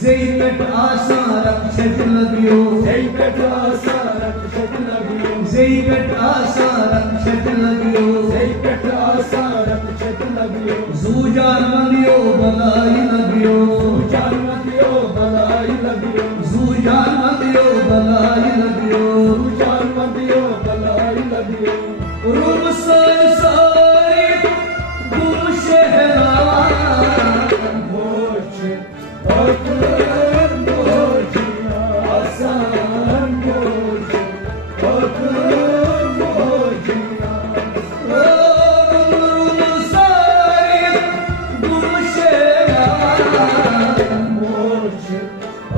Zeybet asarak şekillediyor. Zeybet asarak şekillediyor. Zeybet asarak şekillediyor. Zeybet asarak şekillediyor. Zucan diyor balayla diyor. Zucan diyor balayla diyor. Zucan diyor balayla diyor. Zucan diyor balayla diyor. Rum sarı sarı bu şehra. Moçi akın moçi asan moçi akın moçi Rum sarı bu şehra. moçi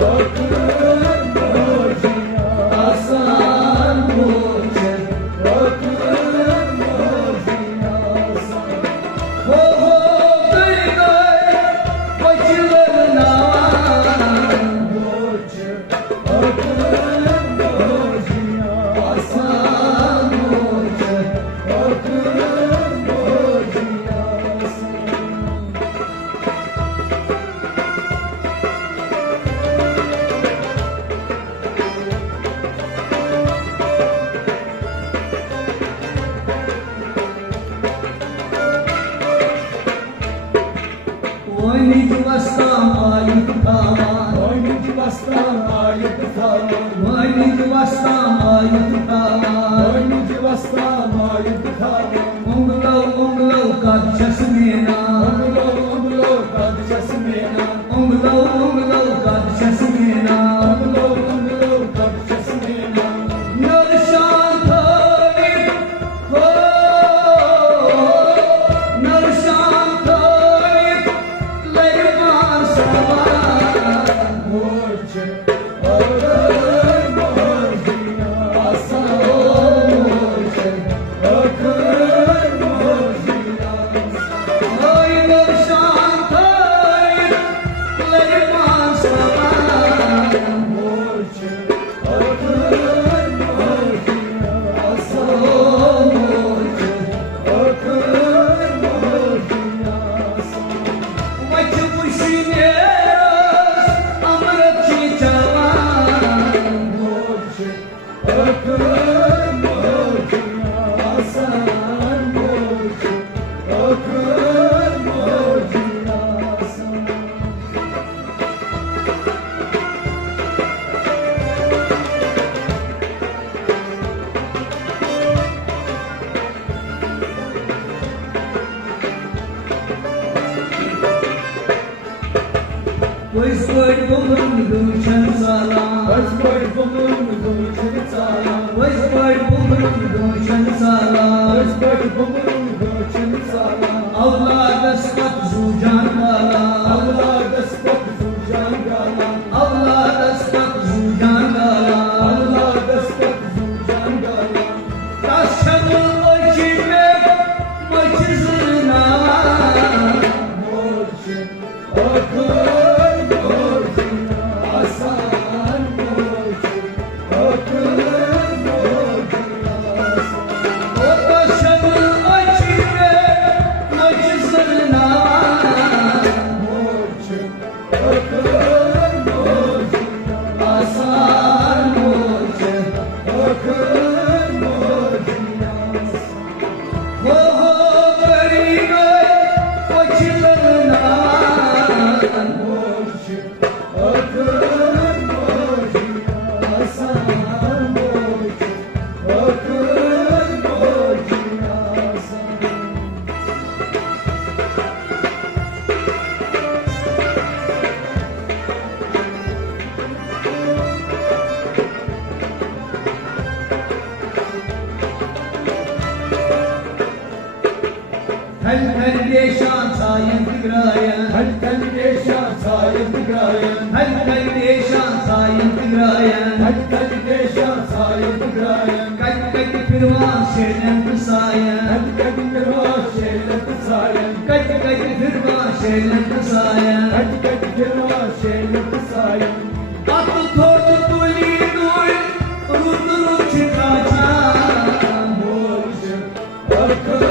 akın moçi Asan moçi akın moçi asan ho ho gay gay başlarına moçi akın moçi asan moçi akın moçi asan vasta mayıp tavan Vaynici vasta mayıp tavan Oyuncu vasta mayıp tavan Onglav kadşası mena Umlo kadşası mena Onglav kadşası mena Umlo kadşası mena Nalşan tarif ho Nalşan tarif Leyvan savan Morçe ağır morcina Asan morçe akır morcina Ay Nalşan tarif Leyvan savan Morçe akır morcina Asan morçe akır morcina Вачу пушинес Амрат чичаван Morçe akır morcina Asan morçe akır morcina Pois foi bumrum gulşan salam Özboy bumun gülçin salam Pois foi bumrum gulşan salam Özboy bumun gülçin salam Avlad sıfat zucan galam Allah despot zucan galam Avlad sıfat zucan galam Allah despot zucan galam Taşanı açıp maçı zırna Morçe akır morcina Asan morçe akır morcina O taşanı açıp maçı zırna Morçe akır morcina Asan moçe akır morcina Ho ho garine koçlarına Morçe akır morcina Asan morçe akır morcina Hel deşan sayın tigrayen Halten deşan sayın tıgrayen Hel deşan sayın tigrayen Halten deşan sayın tıgrayen Kaç pirvan şerlen kısayen Halten pirvan şeyle tısayen Kaç pirvan şerlen kısayen Halten pirvan şeyle tısayen Atı tortu tuli duy Ruduru çıkaçan Morçe akır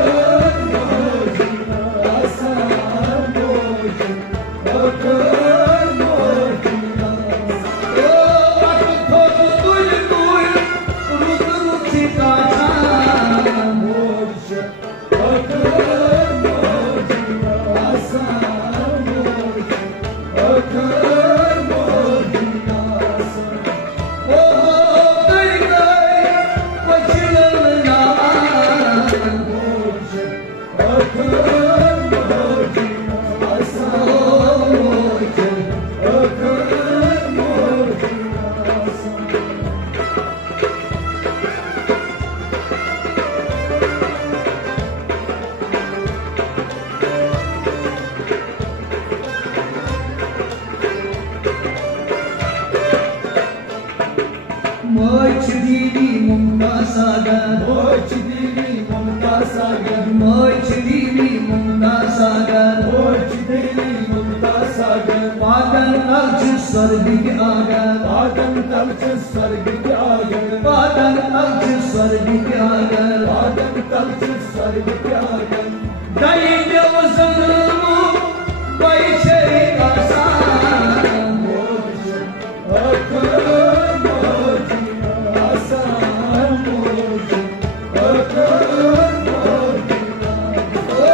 morcina Asan morçe akır morcina O atı tortu duy Ruduru çıkaçan Morçe akır morcina Asan morçe akır morcina Oh, gay gay, koçlarına Morçe akır morcina Asan morçe akır morcina Moç dili mumtasagan Morç dili mumtasagan Moç dili mumtasagan Morç dili mumtasagan Padan alçı sargık agan Adam talçı sargık agan Padan alçı sargık agan Adam talçı sargık agan Dayı devzanımı bayçeri kasan Morçe akır morcina Asan morçe akır morcina O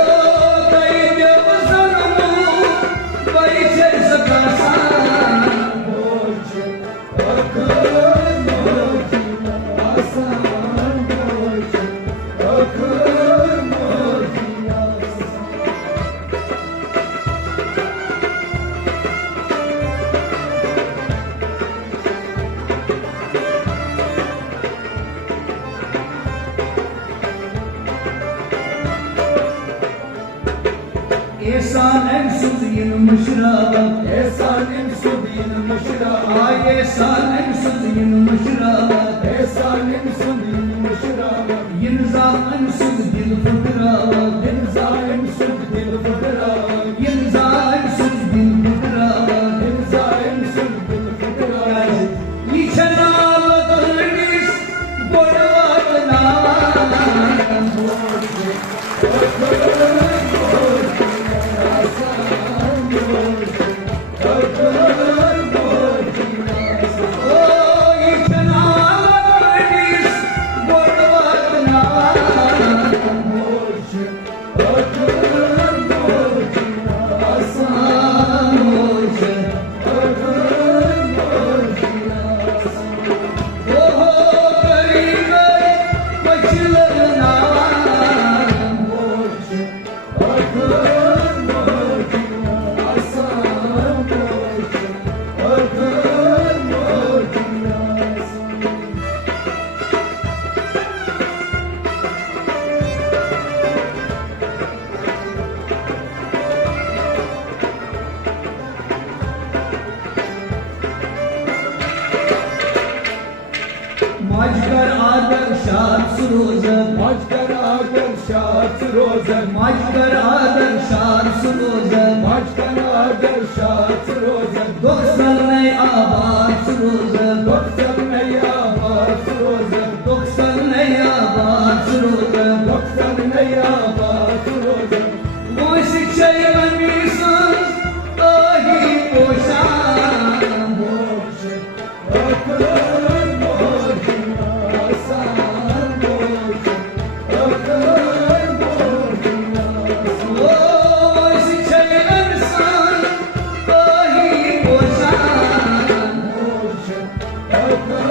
dayı devzanımı bayçeri kasan Morçe Esanem sızıyın müşraba Esanem sudin müşra Ay esanem sızıyın müşraba Esanem sudin müşra Yinzahım sız dil fıkraba Enzaim sudin fıkra Yinzahım sız dil fıkraba Enzaim sudin fıkra İçen ağladığınız boyvatına O içen ağladığınız boyvatına Majgar adar şar suroza Majgar adem şart rozen Majgar adar şar suroza Majgar adem şart rozen Doksan ney abad suroza Doksan meyabat rozen Doksan ney abad suroza Doksan meyabat rozen Moisi çayman misaz ahi boşan Akın borcuna asan borcun Akın borcuna Moisi çayman san ahi boşan borcun Akın